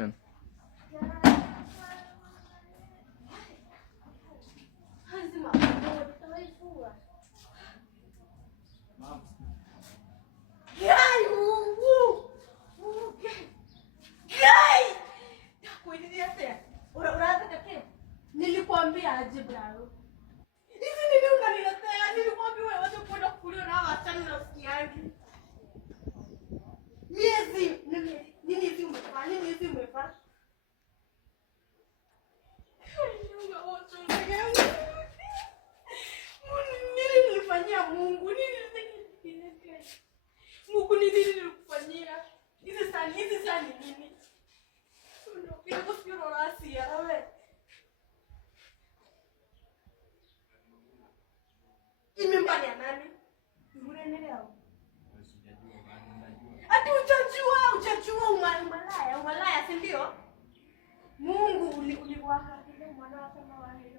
action. Nilikwambia aje bravo. Hizi nini unaniletea? Nilikwambia wewe wacha kwenda kulia na wasichana na usikiaji. Nini hizi umefanya? Nini hizi umefanya? Nini nilifanyia Mungu? Mungu nini nilikufanyia? Hizi sani nini? Ndio kusikia rasi ya wewe. Imembania nani? Unaendelea? Ati uchachua umalaya, si ndio? Mungu uliwaka ile mwana kama wale.